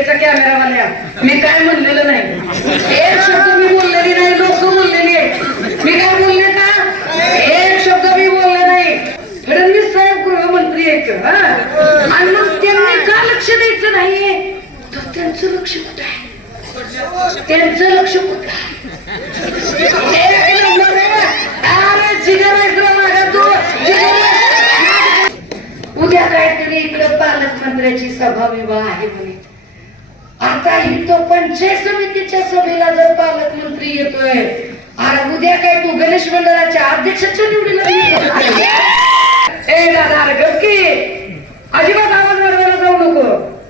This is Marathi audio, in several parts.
पीछेचा कॅमेरावाल्या मी काय म्हणलेलं नाही. एक शब्द मी बोललेली नाही लोक बोललेली आहे मी काय बोलले का? एक शब्द मी बोलले नाही. फडणवीस साहेब गृहमंत्री आहेत हा? आणि मग त्यांनी का लक्ष द्यायचं नाही तर त्यांचं लक्ष कुठं आहे? त्यांचं लक्ष कुठं आहे? एक नंबर आहे. अरे जिगर उद्या काहीतरी इकडे पालकमंत्र्याची सभा विवाह आहे म्हणे आता ही पंचायत समितीच्या सभेला जर पालकमंत्री येतोय अरे उद्या काय तू गणेश मंडळाच्या अध्यक्षाच्या निवडीला ए दादा अरे की अजिबात आवाज वाढवायला जाऊ नको.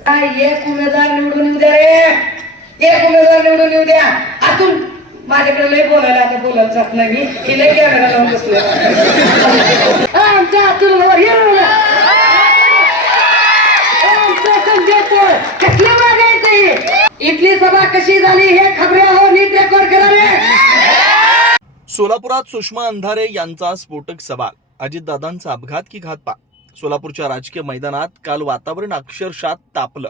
काय एक उमेदवार निवडून येऊ द्या रे. एक उमेदवार निवडून येऊ द्या. आतून. माझ्याकडे लय बोलायला आता बोलायला जात नाही. मी ही लय कॅमेरा लावून बसलो आमच्या आतून संजय कसल्या इथली सभा कशी झाली हे हो नीट रेकॉर्ड करा रे सोलापुरात सुषमा अंधारे यांचा स्फोटक सवाल. अजितदादांचा अपघात की घातपा सोलापूरच्या राजकीय मैदानात काल वातावरण अक्षरशः तापलं.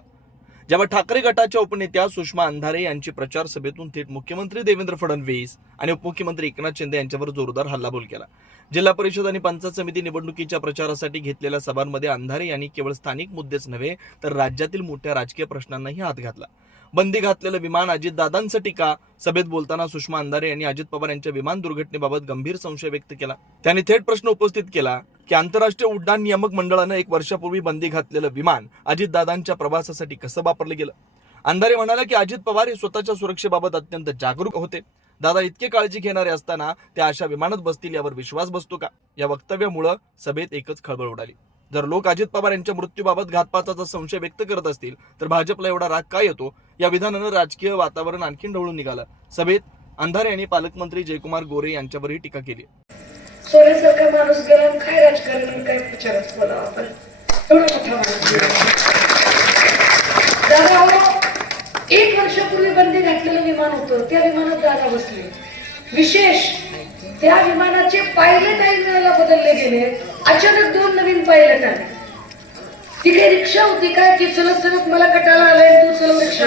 जेव्हा ठाकरे गटाच्या उपनेत्या सुषमा अंधारे यांची प्रचार सभेतून थेट मुख्यमंत्री देवेंद्र फडणवीस आणि उपमुख्यमंत्री एकनाथ शिंदे यांच्यावर जोरदार हल्लाबोल केला. जिल्हा परिषद आणि पंचायत समिती निवडणुकीच्या प्रचारासाठी घेतलेल्या सभांमध्ये अंधारे यांनी केवळ स्थानिक मुद्देच नव्हे तर राज्यातील मोठ्या राजकीय प्रश्नांनाही हात घातला. बंदी घातलेलं विमान अजितदादांसाठी का सभेत बोलताना सुषमा अंधारे यांनी अजित पवार यांच्या विमान दुर्घटनेबाबत गंभीर संशय व्यक्त केला. त्यांनी थेट प्रश्न उपस्थित केला की आंतरराष्ट्रीय उड्डाण नियामक मंडळानं एक वर्षापूर्वी बंदी घातलेलं विमान अजितदादांच्या प्रवासासाठी कसं वापरलं गेलं? अंधारे म्हणाला की अजित पवार हे स्वतःच्या सुरक्षेबाबत अत्यंत जागरूक होते. दादा इतके काळजी घेणारे असताना त्या अशा विमानात बसतील यावर विश्वास बसतो का? या वक्तव्यामुळं सभेत एकच खळबळ उडाली. जर लोक अजित पवार यांच्या मृत्यूबाबत घातपाताचा संशय व्यक्त करत असतील तर भाजपला एवढा राग काय येतो? या विधानानं राजकीय वातावरण आणखीन ढवळून निघालं. सभेत अंधारे यांनी पालकमंत्री जयकुमार गोरे यांच्यावरही टीका केली. सोन्यासारखा माणूस गेला काय राजकारण काय प्रचारात बोलावं आपण? हो, एक वर्षापूर्वी बंदी घातलेलं विमान होतं. त्या विमानात दादा बसले. विशेष त्या विमानाचे पायलट काही बदलले गेले. अचानक दोन नवीन पायलट आले तिकडे रिक्षा होती काय की चलत चलत मला कटाळा आलाय तू चलव रिक्षा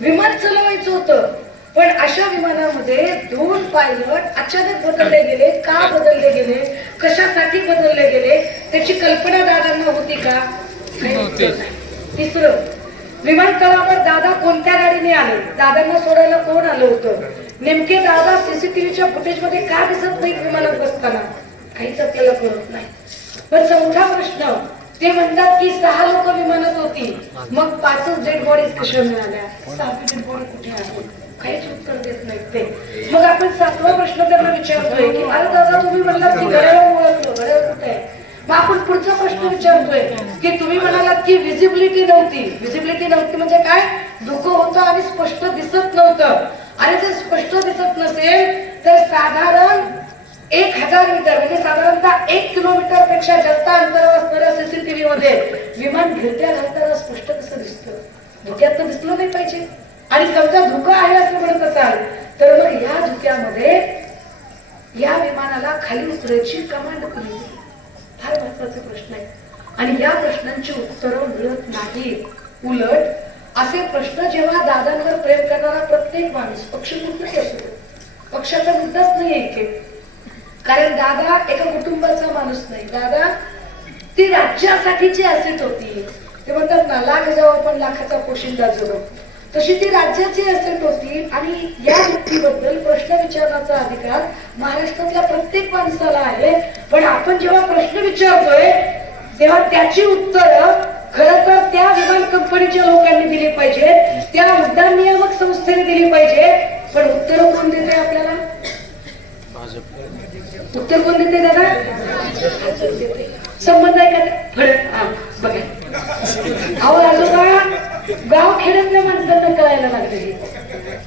विमान चालवायचं होतं. पण अशा विमानामध्ये दोन पायलट अचानक बदलले गेले. का बदलले गेले? कशासाठी बदलले गेले? त्याची कल्पना दादांना होती का. तिसरं विमानतळावर दादा कोणत्या गाडीने आले? दादांना सोडायला कोण आलं होतं? नेमके दादा सीसीटीव्हीच्या फुटेजमध्ये का दिसत नाही विमानात बसताना? काहीच आपल्याला कळत नाही. पण चौथा प्रश्न ते म्हणतात की सहा लोक विमानात होती. मग पाचच डेड बॉडीज कशा मिळाल्या? सहावी डेड बॉडी कुठे आहे काहीच उत्तर देत नाहीत ते. मग आपण सातवा प्रश्न त्यांना विचारतोय की अरे दादा तुम्ही म्हणलात की घड्याळ ओळखलं. घड्याळ कुठे आहे? मग आपण पुढचा प्रश्न विचारतोय की तुम्ही म्हणालात की विजिबिलिटी नव्हती. विजिबिलिटी नव्हती म्हणजे काय? धुकं होतं आणि स्पष्ट दिसत नव्हतं. आणि जर स्पष्ट दिसत नसेल तर साधारण एक हजार मीटर म्हणजे साधारणतः एक किलोमीटरपेक्षा जास्त अंतरावर असणाऱ्या सीसीटीव्ही मध्ये विमान गिरत्या घालताना स्पष्ट कसं दिसतं? धुक्यात तर दिसलं नाही पाहिजे. आणि समजा धुकं आहे असं म्हणत असाल तर मग या धुक्यामध्ये या विमानाला खाली उतरायची कमांड कोणी फार महत्त्वाचा प्रश्न आहे. आणि या प्रश्नांची उत्तरं मिळत नाही. उलट असे प्रश्न जेव्हा दादांवर प्रेम करणारा प्रत्येक माणूस पक्ष कुठलाही असू पक्षाचा मुद्दाच नाही इथे. कारण दादा एका कुटुंबाचा माणूस नाही. दादा ती राज्यासाठीची असेट होती ते म्हणतात ना लाख जावं पण लाखाचा पोशिंदा जोडो. तशी ती राज्याची असेट होती आणि या व्यक्तीबद्दल प्रश्न विचारण्याचा अधिकार महाराष्ट्रातल्या प्रत्येक माणसाला आहे. पण आपण जेव्हा प्रश्न विचारतोय तेव्हा त्याची उत्तरं खरं तर त्या विमान कंपनीच्या लोकांनी दिली पाहिजे त्या उड्डाण नियामक संस्थेने दिली पाहिजे पण उत्तर कोण देते आपल्याला? उत्तर कोण देते दादा? संबंध आहे का? फळ बघा. अहो आजोबा गाव खेड्यातल्या माणसांना कळायला लागले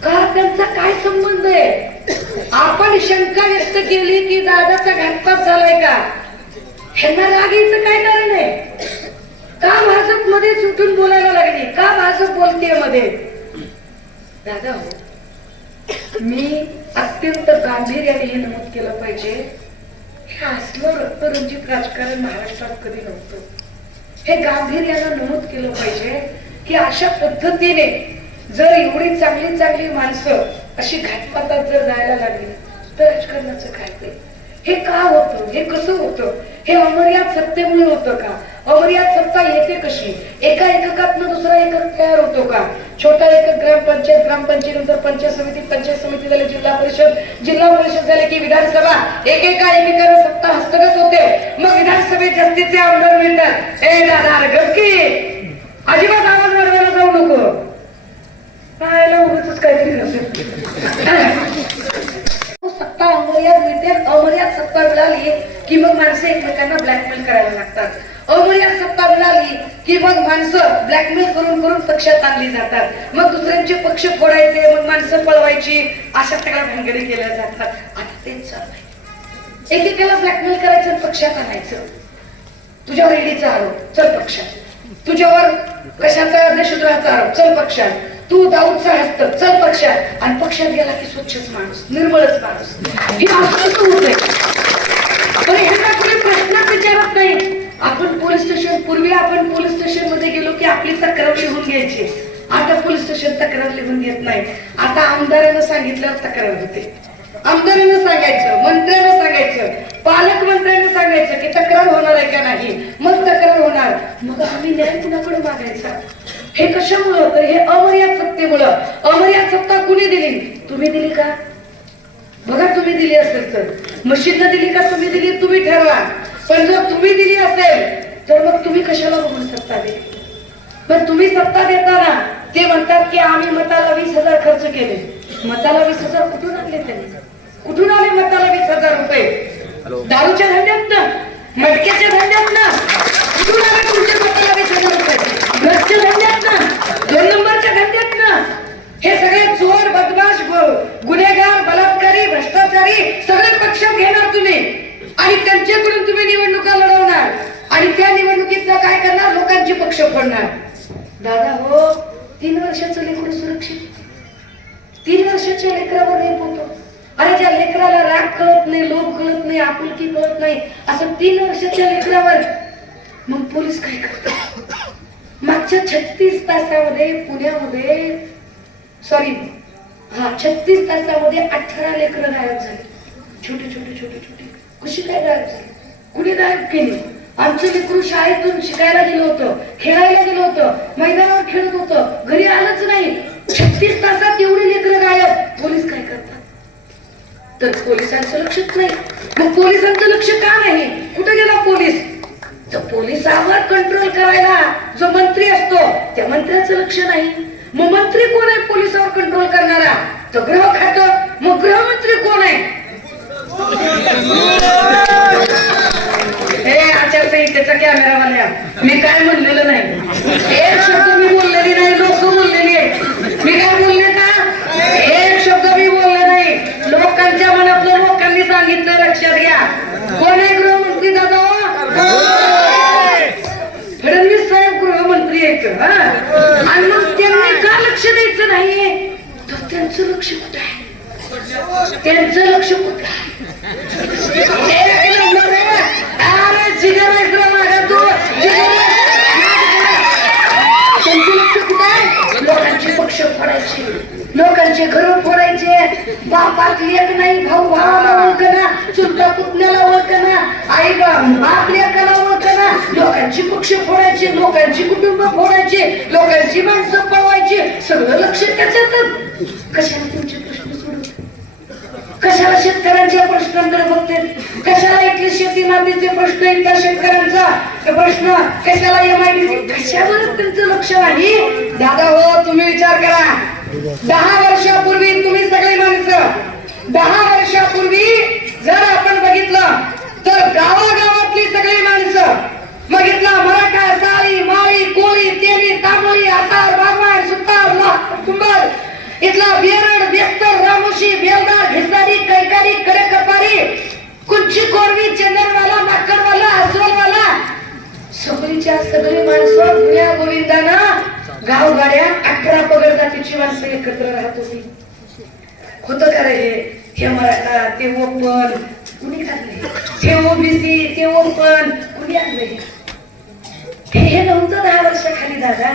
का त्यांचा काय संबंध आहे? आपण शंका व्यक्त केली की दादाचा घातपात झालाय का? ह्यांना रागायचं काय कारण आहे? का भाजपमध्ये उठून बोलायला लागली? का भाजप बोलते मध्ये? दादा हो मी अत्यंत गांभीर्याने हे नमूद केलं पाहिजे. हे असलं रक्तरंजित राजकारण महाराष्ट्रात कधी नव्हतं. हे गांभीर्यानं नमूद केलं पाहिजे की अशा पद्धतीने जर एवढी चांगली चांगली माणसं अशी घातपातात जर जायला लागली तर राजकारणाचं काय ते हे का होतं? हे कसं होतं? हे अमर्याद सत्तेमुळे होतं का? अमर्याद सत्ता येते कशी? एका एककातनं दुसरा एकक तयार होतो का? छोटा एकक ग्रामपंचायत ग्रामपंचायत नंतर पंचायत समिती पंचायत समिती झाली जिल्हा परिषद. जिल्हा परिषद झाले की विधानसभा. एकेका एकेकाने सत्ता हस्तगत होते. मग विधानसभेत जास्तीचे आमदार मिळतात. ए दादा अरे अजिबात आवाज वाढवायला जाऊ नको. पाहायला उगाचच काहीतरी नसेल. सत्ता अमर्याद मिळते. अमर्याद सत्ता मिळाली की मग माणसं एकमेकांना ब्लॅकमेल करायला लागतात. अमर्याद सत्ता मिळाली की मग माणसं ब्लॅकमेल करून करून पक्षात आणली जातात. मग दुसऱ्यांचे पक्ष फोडायचे मग माणसं पळवायची अशा सगळ्या भानगडी केल्या जातात. आता तेच चालू एकेकाला ब्लॅकमेल करायचं पक्षात आणायचं. तुझ्यावर ईडीचा आरोप चल पक्षात तुझ्यावर कशाचा अर्धशूद्राचा आरोप चल पक्षात तू दाऊदचा हस्त चल पक्षात आणि पक्षात गेला की स्वच्छच माणूस निर्मळच माणूस. हे असं होत पण ह्यांना कोणी प्रश्नच विचारत नाही आपण पोलीस स्टेशन पूर्वी आपण पोलीस स्टेशनमध्ये गेलो की आपली तक्रार लिहून घ्यायची आता पोलीस स्टेशन तक्रार लिहून घेत नाही आता आमदारानं सांगितल्यावर तक्रार होते. आमदारानं सांगायचं मंत्र्यानं सांगायचं पालकमंत्र्यानं सांगायचं की तक्रार होणार आहे का नाही? मग तक्रार होणार. मग आम्ही न्याय कुणाकडे मागायचा? हे कशामुळं तर हे अमर्याद सत्तेमुळं. अमर्याद सत्ता कुणी दिली? तुम्ही दिली का? बघा तुम्ही दिली असेल तर. मशीदनं दिली का तुम्ही दिली? तुम्ही ठरवा. पण जर तुम्ही दिली असेल तर मग तुम्ही कशाला बघून सत्ता दे? पण तुम्ही सत्ता देताना ते म्हणतात की आम्ही मताला वीस हजार खर्च केले. मताला वीस हजार कुठून आणले त्यांनी? कुठून आले मताला वीस हजार रुपये? दारूच्या धंद्यातनं मटक्याच्या धंद्यातनं कुठून आले तुमच्या मताला वीस हजार रुपये? ड्रग्सच्या धंद्यातनं दोन नंबरच्या धंद्यातनं हे सगळे चोर बदमाश गुन्हेगार बलात्कारी भ्रष्टाचारी सगळे पक्षात घेणार तुम्ही. आणि त्यांच्याकडून तुम्ही निवडणुका लढवणार. आणि त्या निवडणुकीचा काय करणार? लोकांची पक्ष फोडणार. दादा हो तीन वर्षाचं लेकरू सुरक्षित. तीन वर्षाच्या लेकरावर रेप होतो. अरे ज्या लेकराला राग कळत नाही लोभ कळत नाही आपुलकी कळत नाही असं तीन वर्षाच्या लेकरावर मग पोलीस काय करतात मागच्या छत्तीस तासामध्ये पुण्यामध्ये सॉरी हा छत्तीस तासामध्ये अठरा लेकरं गायब झाले. छोटे छोटे छोटे छोटे. कशी काय गायब झाली? कुणी गायब केली? आमचं लेकरू शाळेतून शिकायला गेलं होतं खेळायला गेलो होतं मैदानावर खेळत होतं घरी आलंच नाही. छत्तीस तासात एवढी पोलीस काय करतात? तर पोलिसांचं लक्षच नाही. मग पोलिसांचं लक्ष का नाही? कुठे गेला पोलीस? तर पोलिसावर कंट्रोल करायला जो मंत्री असतो त्या मंत्र्याचं लक्ष नाही. मग मंत्री कोण आहे पोलिसावर कंट्रोल करणारा? तर गृह खात मग गृहमंत्री कोण आहे? हे आचारसंहितेचा कॅमेरावाल्या मी काय म्हणलेलं नाही? एक शब्द मी बोललेली नाही लोक बोललेली आहे मी काय बोलले का एक शब्द मी बोलले नाही लोकांच्या मनातलं लोकांनी सांगितलं लक्षात घ्या. कोण आहे गृहमंत्री दादा? फडणवीस साहेब गृहमंत्री आहेत हा? आणि मग त्यांनी का लक्ष द्यायचं नाही? तर त्यांचं लक्ष कुठं आहे? त्यांचं लक्ष कुठं आहे. अरे जिगर आहे तुला माझा तू. जिगर आहे. त्यांचं लक्ष कुठं आहे? लोकांचे पक्ष फोडायचे लोकांचे घर फोडायचे. बापात लेख नाही भाऊ भावाला ओळखना. चुलता पुतण्याला ओळखना. आई बाप लेकाला ओळखना. लोकांची पक्ष फोडायचे लोकांची कुटुंब फोडायचे लोकांची माणसं पळवायची. सगळं लक्ष त्याच्यातच. कशाला तुमचे प्रश्न सोडवते कशाला शेतकऱ्यांच्या प्रश्नांकडे बघते? कशाला इथले शेती मातीचे प्रश्न इथल्या शेतकऱ्यांचा प्रश्न? कशाला एमआयडीसी कशावर त्यांचं लक्ष नाही? दादा हो तुम्ही विचार करा. दहा वर्षापूर्वी तुम्ही सगळी माणसं दहा वर्षापूर्वी जर आपण बघितलं तर गावागावातली सगळी माणसं बघितलं मराठा साळी माळी कोळी तेली तांबोळी आतार बागवान सुतार कुंभार इथला बेरड बेस्तर रामोशी बेलदार घिसारी कैकारी कडेकपारी कुंची कोरवी चंदनवाला माकडवाला अस्वलवाला सगळीच्या सगळी माणसं गुण्या गोविंदाना गावगाड्या अकरा पगड जातीची माणसं एकत्र राहत होती. होतं का रे हे? मराठा ते ओपन. कुणी घातले हे ओबीसी ते ओपन. कुणी आणले हे नव्हतं दहा वर्षाखाली दादा.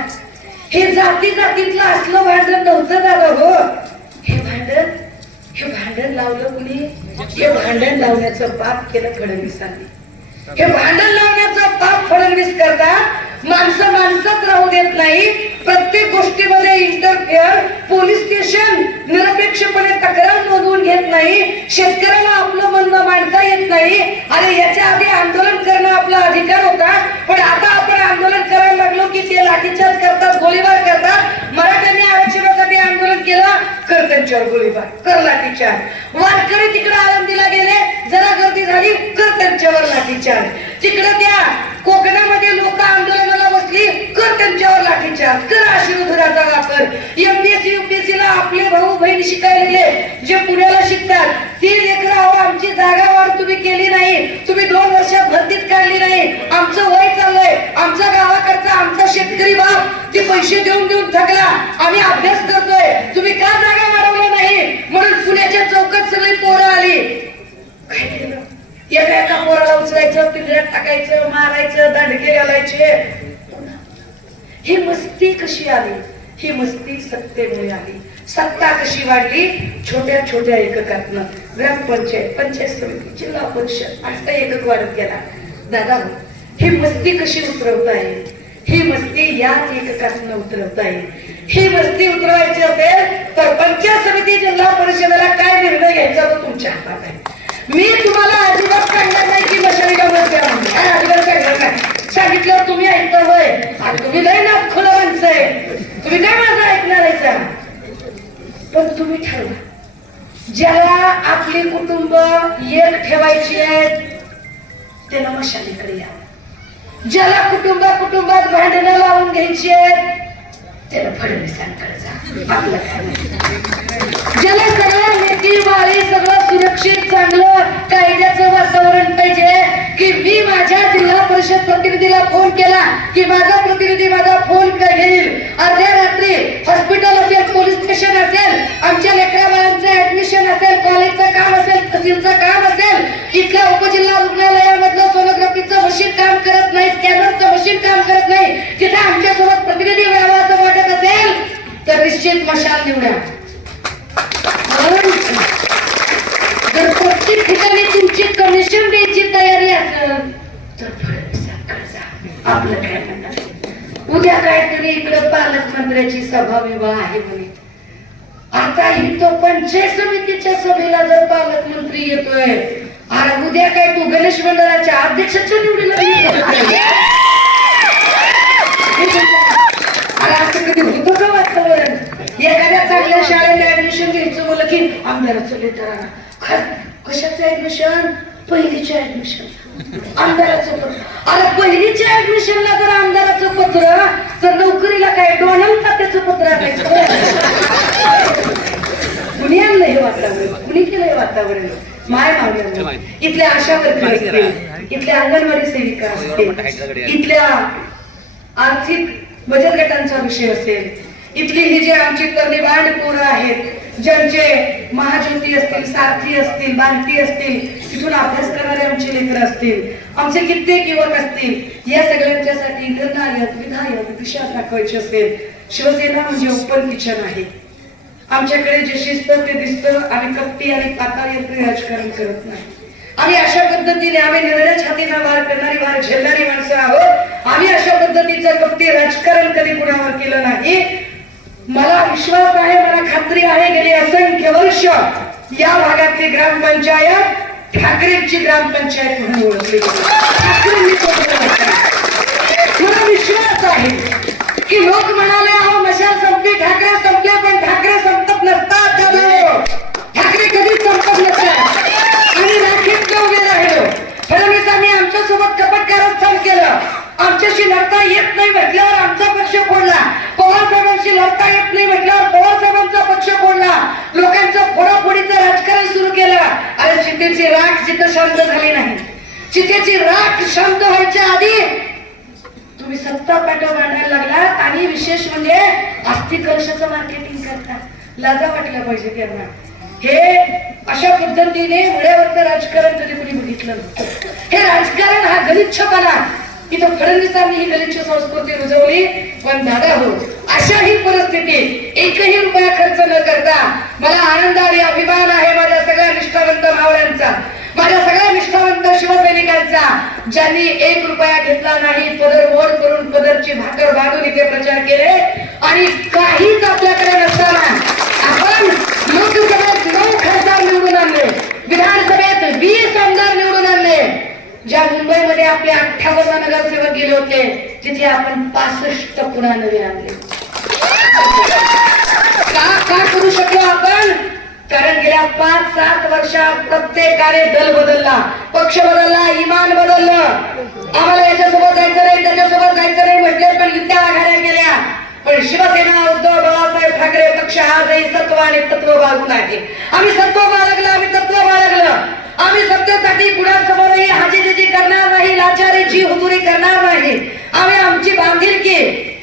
हे जाती जातीतलं असलं भांडण नव्हतं दादा हो. हे भांडण हे भांडण लावलं कुणी? हे भांडण लावण्याचं बाप केलं फडणवीसांनी. हे भांडण लावण्याचं बाप फडणवीस करतात माणसं माणसात राहू देत नाही. प्रत्येक गोष्टीमध्ये इंटरफेअर पोलीस स्टेशन निरपेक्षपणे तक्रार नोंदवून घेत नाही. शेतकऱ्याला आपलं म्हणणं मांडता येत नाही. अरे याच्या आधी आंदोलन करणं आपला अधिकार होता. पण आता आपण आंदोलन करायला लागलो की ते लाठीचार्ज करतात गोळीबार करतात. मराठ्यांनी आरक्षणासाठी आंदोलन केलं. कर त्यांच्यावर गोळीबार कर लाठीचार्ज. वारकरी तिकडे आळंदीला गेले. जरा गर्दी झाली कर त्यांच्यावर लाठीचार्ज. तिकडे त्या कोकणामध्ये लोक आंदोलन आंदोलनाला बसली कर त्यांच्यावर लाठीचार्ज कर आशीर्वादाचा वापर. एमपीएससी युपीएससी ला आपले भाऊ बहीण शिकायलेले जे पुण्याला शिकतात ती लेकरं आमची जागा वाढ तुम्ही केली नाही. तुम्ही दोन वर्षात भरतीत काढली नाही. आमचं वय चाललंय. आमचा गावाकडचा आमचा शेतकरी बाप ते पैसे देऊन देऊन थकला. आम्ही अभ्यास करतोय. तुम्ही का जागा वाढवला नाही? म्हणून पुण्याच्या चौकात सगळी पोरं आली. काय केलं? एका एका पोराला उचलायचं पिंजऱ्यात टाकायचं मारायचं दांडके घालायचे. ही मस्ती कशी आली? ही मस्ती सत्तेमुळे आली. सत्ता कशी वाढली? छोट्या छोट्या एककातनं. ग्रामपंचायत पंचायत समिती जिल्हा परिषद आता एकक वाढत गेला. दादा ही मस्ती कशी उतरवता येईल? ही मस्ती याच एककातनं उतरवता येईल. ही मस्ती उतरवायची असेल तर पंचायत समिती जिल्हा परिषदेला काय निर्णय घ्यायचा तो तुमच्या हातात आहे. मी तुम्हाला अजिबात सांगणार नाही की मशाली मत द्या काय अजिबात सांगणार नाही. सांगितल्यावर तुम्ही ऐकता होय. आणि तुम्ही लय ना खुलं माणसं आहे. तुम्ही काय माझं ऐकणार आहे पण तुम्ही ठरवा. ज्याला आपली कुटुंब एक ठेवायची आहेत त्याला मशालीकडे या. ज्याला कुटुंब कुटुंबात भांडणं लावून घ्यायची आहेत त्याला फडणवीसांकडे जा. आपलं ज्याला सगळं नीती वाळी सगळं सुरक्षित चांगलं कायद्याचं वातावरण पाहिजे की मी माझ्या जिल्हा परिषद प्रतिनिधीला फोन केला की माझा प्रतिनिधी माझा फोन घेईल. अर्ध्या रात्री हॉस्पिटल असेल पोलीस स्टेशन असेल आमच्या लेकरा बाळांचं ऍडमिशन असेल कॉलेजचं काम असेल तहसीलचं काम असेल इथल्या उपजिल्हा रुग्णालयामधलं सोनोग्राफीचं मशीन काम करत नाही स्कॅनरचं मशीन काम करत नाही तिथे आमच्यासोबत प्रतिनिधी मिळावा असं वाटत असेल तर निश्चित मशाल निवडा म्हणून जर प्रत्येक ठिकाणी तुमची कमिशन द्यायची तयारी असेल तर फडणवीसांकडे जा. आपलं काय म्हणणार उद्या काहीतरी इकडे पालकमंत्र्याची सभा विवाह आहे म्हणे आता ही तो पंचायत समितीच्या सभेला जर पालकमंत्री येतोय आणि उद्या काय तू गणेश मंडळाच्या अध्यक्षाच्या निवडीला येतोय? अरे असं कधी होतं का वातावरण एखाद्या चांगल्या शाळेला ऍडमिशन घ्यायचं आमदार की आमदाराचं कशाचं ऍडमिशन पहिलीचे ऍडमिशन आमदाराचं पत्र. अरे पहिलीच्या ऍडमिशनला जर आमदाराचं पत्र तर नोकरीला काय डोनाल्ड खात्याचं पत्र आणायचं कुणी आणलं हे वातावरण? कुणी केलं हे वातावरण? माय मावल्या इथल्या आशा करते इथल्या अंगणवाडी सेविका असतील इथल्या आर्थिक बचत गटांचा विषय असेल इथली ही जी आमची करणी बांड पोरं आहेत ज्यांचे महाज्योती असतील सारथी असतील बालकी असतील तिथून अभ्यास करणारे आमचे लेकर असतील आमचे कित्येक युवक असतील या सगळ्यांच्यासाठी गणनायक विधायक दिशा दाखवायची असेल. शिवसेना म्हणजे ओपन किचन आहे. आमच्याकडे जे शिस्त ते दिसतं आम्ही कपटी आणि पाताळ यंत्र राजकारण करत नाही. आम्ही अशा पद्धतीने आम्ही निर्णय छातीला वार करणारी वार झेलणारी माणसं आहोत. आम्ही अशा पद्धतीचं कपटी राजकारण कधी कुणावर केलं नाही. मला विश्वास आहे मला खात्री आहे गेली असंख्य वर्ष या भागातली ग्रामपंचायत ठाकरेंची ग्रामपंचायत म्हणून ओळखली ठाकरेंनी मला विश्वास आहे की लोक म्हणाले अहो मशाल संपली ठाकरे संपले पण ठाकरे संपत नसतात ठाकरे कधीच संपत नसतात. आणि राखीत उभे राहिलो? फडणवीसांनी आमच्यासोबत कपट कारस्थान केलं. आमच्याशी लढता येत नाही म्हटल्यावर आमचा पक्ष फोडला. पवार साहेबांशी लढता येत नाही म्हटल्यावर पवार साहेबांचा पक्ष फोडला. लोकांचं फोडाफोडीचं राजकारण सुरू केलं. अरे चितेची राख जिथं शांत झाली नाही. चितेची राख शांत व्हायच्या आधी तुम्ही सत्ता पाठव मांडायला लागलात आणि विशेष म्हणजे अस्थि कलशाचं मार्केटिंग करता. लाजा वाटलं पाहिजे त्यांना. हे अशा पद्धतीने मुळ्यावरचं राजकारण कधी कुणी बघितलं नव्हतं. हे राजकारण हा गलिच्छपणा इथं फडणवीसांनी ही गलिच्छ संस्कृती रुजवली. पण दादा हो अशा ही परिस्थितीत एकही रुपया खर्च न करता मला आनंद आणि अभिमान आहे माझ्या सगळ्या निष्ठावंत भावड्यांचा माझ्या सगळ्या निष्ठावंत शिवसैनिकांचा ज्यांनी एक रुपया घेतला नाही पदर वर करून पदरची भाकर बांधून इथे प्रचार केले. आणि काहीच आपल्याकडे नसताना आपण लोकसभेत नऊ खासदार निवडून आणले. विधानसभेत वीस ज्या मुंबईमध्ये आपले अठ्ठावन्न नगरसेवक गेले होते तिथे आपण पासष्ट पुन्हा नवे आणले. का का करू शकलो आपण? कारण गेल्या पाच सात वर्षात प्रत्येकाने दल बदलला. पक्ष बदलला इमान बदललं. आम्हाला याच्यासोबत जायचं नाही त्याच्यासोबत जायचं नाही म्हटले पण इतक्या आघाड्या केल्या. पण शिवसेना उद्धव बाळासाहेब ठाकरे पक्ष आजही सत्व आणि तत्व बाळगून आहे. आम्ही सत्व बाळगलं आम्ही तत्व बाळगलं. आम्ही सत्तेसाठी कुणासमोरही हाजीजी करणार नाही लाचारी जी हुजुरी करणार नाही. आम्ही आमची बांधिलकी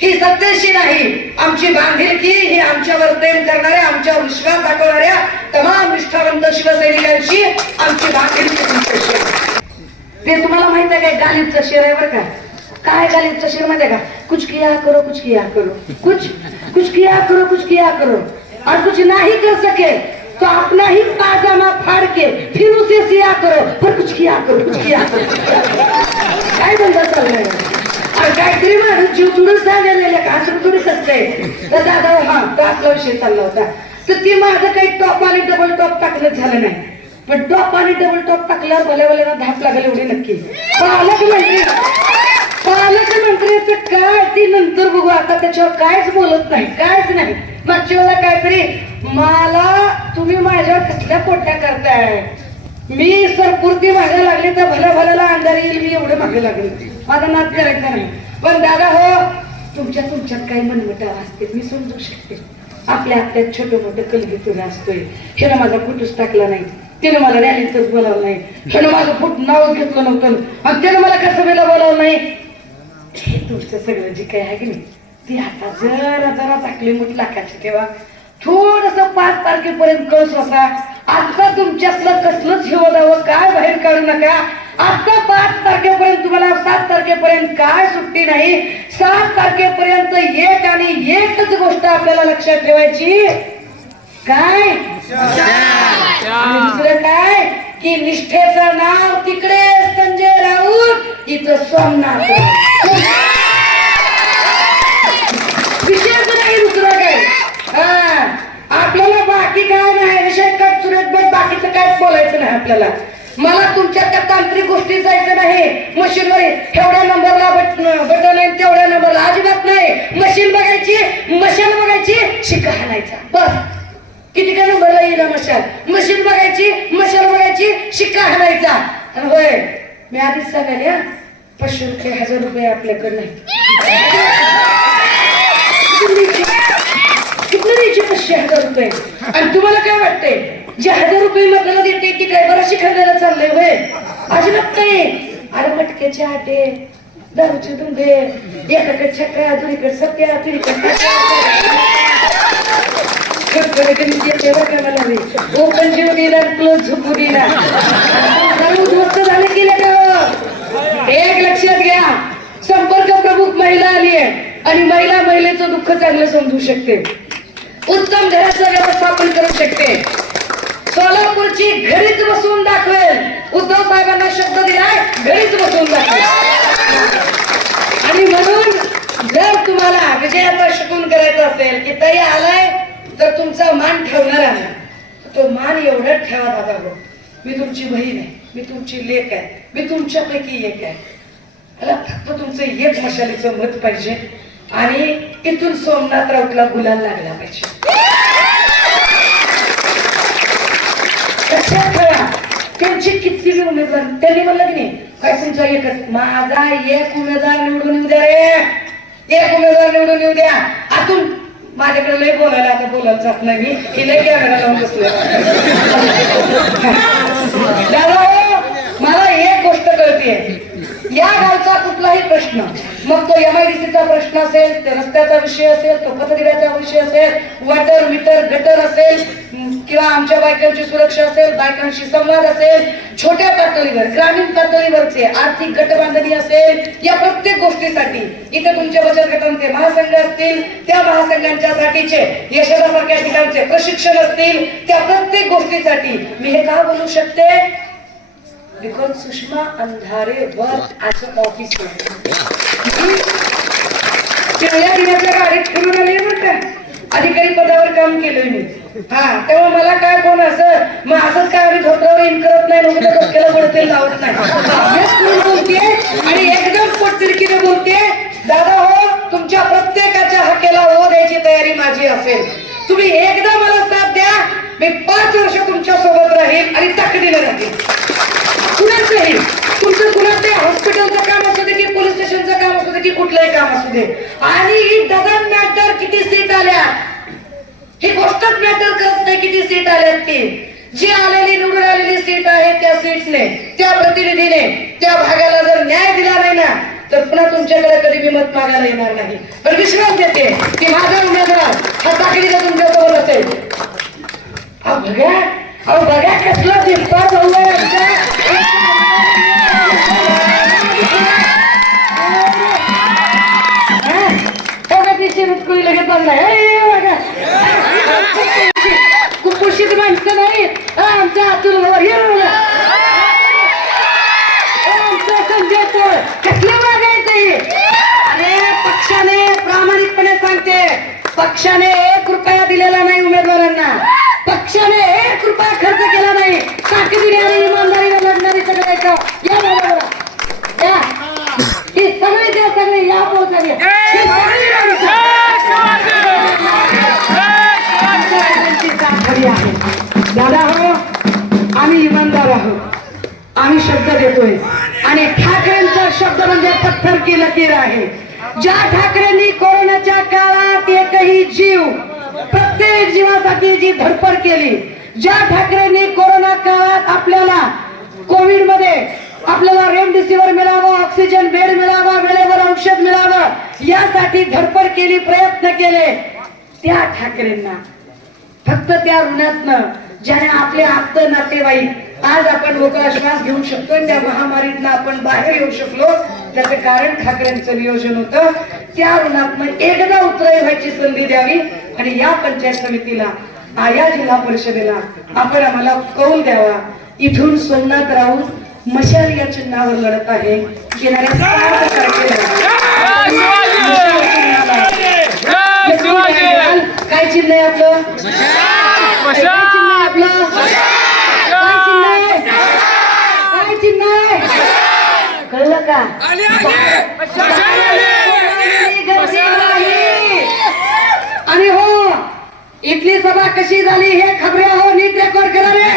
ही सत्तेशी नाही. आमची बांधिलकी ही आमच्यावर प्रेम करणाऱ्या आमच्यावर विश्वास दाखवणाऱ्या तमाम निष्ठावंत शिवसैनिकांशी आमची बांधिलकी ते तुम्हाला माहीत आहे काय गालिबचं शेर आहे बरं का? काय गालिबचं शेर माहिती का? कुछ किया करो कुछ किया करो. कुछ कुछ किया करो कुछ किया करो. और कुछ नाही कर सके तो अपना ही पाजामा फाड़ के फिर उसे सिया करो पर कुछ किया करो कुछ किया करो. काय धंदा चाललाय? अरे काहीतरी माणूस जीव तुडून सांगायला का असं थोडीच असतंय तर दादा हा तो आपला विषय चालला होता. तर ती माझं काही टॉप आणि डबल टॉप टाकलं झालं नाही. पण टॉप आणि डबल टॉप टाकल्यावर भल्या भल्या धाप लागेल एवढी नक्की. पालकमंत्री पालकमंत्र्याचं काय? ती नंतर बघू. आता त्याच्यावर कायच बोलत नाही. कायच नाही. मागच्या वेळेला काहीतरी मला तुम्ही माझ्यावर कसल्या पोट्या करताय? मी सरपुरती मागे लागली तर भल्या भल्याला अंधार येईल. मी एवढं मागे लागले माझा नाच करायचा नाही. पण दादा हो तुमच्या तुमच्यात काही मनमटाव असते मी समजू शकते. आपल्या आपल्यात छोटं मोठं कलगीतून असतोय. हिनं माझा कुठूच टाकला नाही. तिने मला रॅलीतच बोलावलं नाही. हिनं माझं फुट नाव घेतलं नव्हतं. आणि त्यानं मला कसं वेळेला बोलावलं नाही. हे तुमचं सगळं जे काही आहे की नाही ती आता जरा जरा चाकली मुठ लाखाची तेव्हा थोडस पाच तारखेपर्यंत कळस असा आता तुमच्यातलं कसलंच हे होदावं काय बाहेर काढू नका. आता पाच तारखेपर्यंत तुम्हाला सात तारखेपर्यंत काय सुट्टी नाही. सात तारखेपर्यंत एक आणि एकच गोष्ट आपल्याला लक्षात ठेवायची. काय? दुसरं काय? की निष्ठेचं नाव तिकडे संजय राऊत इथं सोमनाथ विषयच नाही दुसरं काय हा आपल्याला बाकी काय नाही विषय कट सुरेश बट बाकीचं काहीच बोलायचं नाही आपल्याला. मला तुमच्या त्या तांत्रिक गोष्टी जायचं नाही. मशीनवर एवढ्या नंबरला बटन आहे तेवढ्या नंबरला अजिबात नाही. मशीन बघायची मशाल बघायची शिका हाणायचा. बस. किती काय नंबरला येईल मशाल मशीन बघायची मशाल बघायची शिक्का हाणायचा. आणि होय मी आधीच सांगायला पाचशे रुपये हजार रुपये आपल्याकडे नाही किती द्यायचे? पाचशे हजार रुपये. आणि तुम्हाला काय वाटतंय? जे हजार रुपये आपल्याला देते ती काय बराचशी खायला चाललंय होय? अजिबात नाही. अरे मटक्याचे आटे दारूचे धुंदे एकाकडे छक्या दुरीकडे सत्या तुरीकडे ओपन जीव दिला क्लोज झोपू दिला उद्ध्वस्त झाले गेले का एक लक्षात घ्या संपर्क प्रमुख महिला आली आहे आणि महिला महिलेचं दुःख चांगलं समजू शकते. उत्तम घराचं व्यवस्थापन करू शकते. सोलापूरची घरीच बसून दाखवेल. उद्धव साहेबांना शब्द दिलाय घरीच बसून दाखवेल. आणि म्हणून जर तुम्हाला विजयाचा शकून करायचं असेल की ताई आलाय तर तुमचा मान ठेवणार आहे. तो मान एवढं ठेवा दादा गो. मी तुमची बहीण आहे मी तुमची लेख आहे मी तुमच्यापैकी एक आहे. मला फक्त तुमचं एक मशालीचं मत पाहिजे आणि इथून सोमनाथ राऊतला गुलाल लागला पाहिजे. त्यांची किती उमेदवार? त्यांनी म्हणलं की नाही काय तुमचा एकच माझा एक उमेदवार निवडून येऊ द्या रे. एक उमेदवार निवडून येऊ द्या. आतून माझ्याकडे लय बोलायला आता बोलायला जात नाही. मी हे लय कॅमेरा लावून बसलो दादा हो, मला एक गोष्ट कळते या गावचा कुठलाही प्रश्न मग तो एमआयडीसीचा प्रश्न असेल रस्त्याचा विषय असेल तो पथदिव्याचा विषय असेल वॉटर मीटर गटर असेल किंवा आमच्या बायकांची सुरक्षा असेल बायकांशी संवाद असेल छोट्या पातळीवर ग्रामीण पातळीवरचे आर्थिक गटबांधणी असेल या प्रत्येक गोष्टीसाठी इथे तुमच्या बचत गटांचे महासंघ असतील त्या महासंघांच्या साठीचे यशोदासारख्या ठिकाणचे प्रशिक्षण असतील त्या प्रत्येक गोष्टीसाठी मी हे का बोलू शकते? Because Sushma Andhare work as a दिनाच्या गाडीत फिरून आले बरं का अधिकारी पदावर काम केलंय मी. हा तेव्हा मला काय कोण असं मग असंच काय आम्ही धोत्रावर इन करत नाही लोक डोक्याला पडते लावत नाही. बोलते आणि एकदम पोटतिरकीने बोलते दादा हो तुमच्या प्रत्येकाच्या हकेला हो द्यायची तयारी माझी असेल. तुम्ही एकदा मला साथ द्या मी पाच वर्ष तुमच्यासोबत राहील आणि ताकदीने राहील कुणाचंही तुमचं कुणाचंही हॉस्पिटलचं काम असू दे की पोलीस स्टेशनचं काम असू दे की कुठलंही काम असू दे. आणि ही डझन मॅटर किती सीट आल्या? ही गोष्टच मॅटर करत नाही किती सीट आल्यात ती. जी आलेली निवडून आलेली सीट आहे त्या सीटने त्या प्रतिनिधीने त्या भागाला जर न्याय दिला नाही ना तर पुन्हा तुमच्याकडे कधी मी मत मागायला येणार नाही. पण विश्वास देते की माझा उमेदवार हा ताकदीला तुमच्यासोबत असेल. अहो बघा अहो बघा कसला दिसता भाऊ लगेच बघलाय कुपोषित माणसं नाही. हा, आमच्या अतुल भाऊ. हे बघा. हे संजय पोळ कसलं वागायचं हे? अरे पक्षाने प्रामाणिकपणे सांगते. पक्षाने एक रुपया दिलेला नाही उमेदवारांना. पक्षाने रुपया खर्च केला नाही. ताकदीने आणि इमानदारीने लढणारी सगळं ऐका या बरोबर. या. ही सगळे जे सगळे या पोहोचले. दादा हो आम्ही इमानदार आहोत. आम्ही शब्द देतोय. आणि ठाकरेंचा शब्द म्हणजे पत्थर की लकीर आहे. ज्या ठाकरेंनी कोरोनाच्या काळात एकही जीव प्रत्येक जीवासाठी जी धडपड केली ज्या ठाकरेंनी कोरोना काळात आपल्याला कोविडमध्ये आपल्याला रेमडेसिवीर मिळावं ऑक्सिजन बेड मिळावा वेळेवर औषध मिळावं यासाठी धडपड केली प्रयत्न केले त्या ठाकरेंना. फक्त त्या ऋणातनं ज्याने आपले आप्त नातेवाईक आज आपण मोकळा श्वास घेऊ शकतो त्या महामारीतनं आपण बाहेर येऊ शकलो. त्याचं कारण ठाकरेंचं नियोजन होतं. त्या ऋणातनं एकदा उतराई व्हायची संधी द्यावी आणि या पंचायत समितीला आ, या जिल्हा परिषदेला. आपण आम्हाला कौल द्यावा. इथून सोमनाथ राऊत मशाल या चिन्हावर लढत आहे. काय चिन्ह आहे आपलं? काय चिन्ह आहे आपलं? काय चिन्ह आहे? काय चिन्ह आहे? कळलं का. आणि हो इथली सभा कशी झाली हे खबऱ्या हो नीट रेकॉर्ड करा रे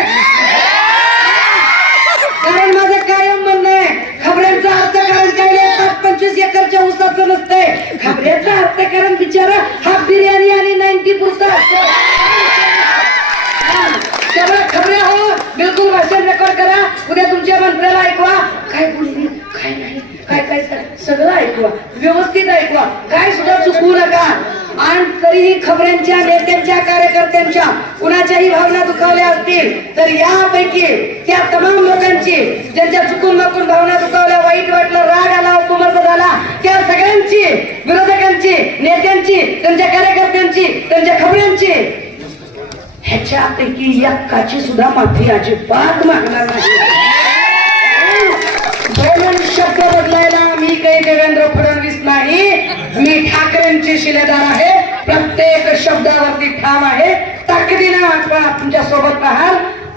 कारण माझं कायम म्हणणं आहे खबऱ्यांचा अर्थकारण काय पंचवीस एकरच्या उसाचं नसतंय. खबऱ्याचं अर्थकारण बिचारा हाफ बिर्याणी आणि नाईन्टी पुरतं असतं. त्यामुळे खबऱ्या हो बिलकुल भाषण रेकॉर्ड करा. उद्या तुमच्या मंत्र्याला ऐकवा. काय बोलली? काय नाही. काय काय सगळं ऐकवा. व्यवस्थित ऐकवा. काय सुद्धा चुकवू नका. आणि तरीही खबऱ्यांच्या नेत्यांच्या कार्यकर्त्यांच्या कुणाच्याही भावना दुखावल्या असतील तर यापैकी त्या तमाम लोकांची ज्यांच्या चुकून माकून भावना दुखावल्या वाईट वाटलं राग आला उपमर्द झाला त्या सगळ्यांची विरोधकांची नेत्यांची त्यांच्या कार्यकर्त्यांची त्यांच्या खबऱ्यांची ह्याच्यापैकी एक्काची सुद्धा माफी अजिबात मागणार नाही. शब्द बदलायला मी काही देवेंद्र फडणवीस नाही मी ठाकरेंची शिलेदार आहे. प्रत्येक शब्दावरती ठाम आहे. ताकदीनं आपण तुमच्यासोबत राहाल.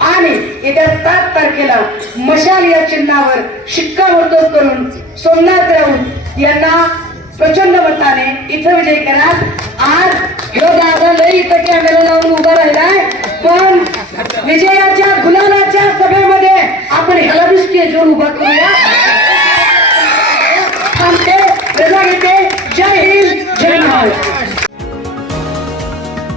आणि येत्या सात तारखेला मशाल या चिन्हावर शिक्कामोर्तब करून सोमनाथ राऊत यांना प्रचंड मताने इथं विजय करा. आज ह्यो दादा लय इथं कॅमेरा लावून उभा राहिलाय. पण विजयाच्या गुलालाच्या सभेमध्ये आपण ह्याला बी स्टेजवर उभा करूया. थांबते रजा घेते. जय हिंद जय महाराज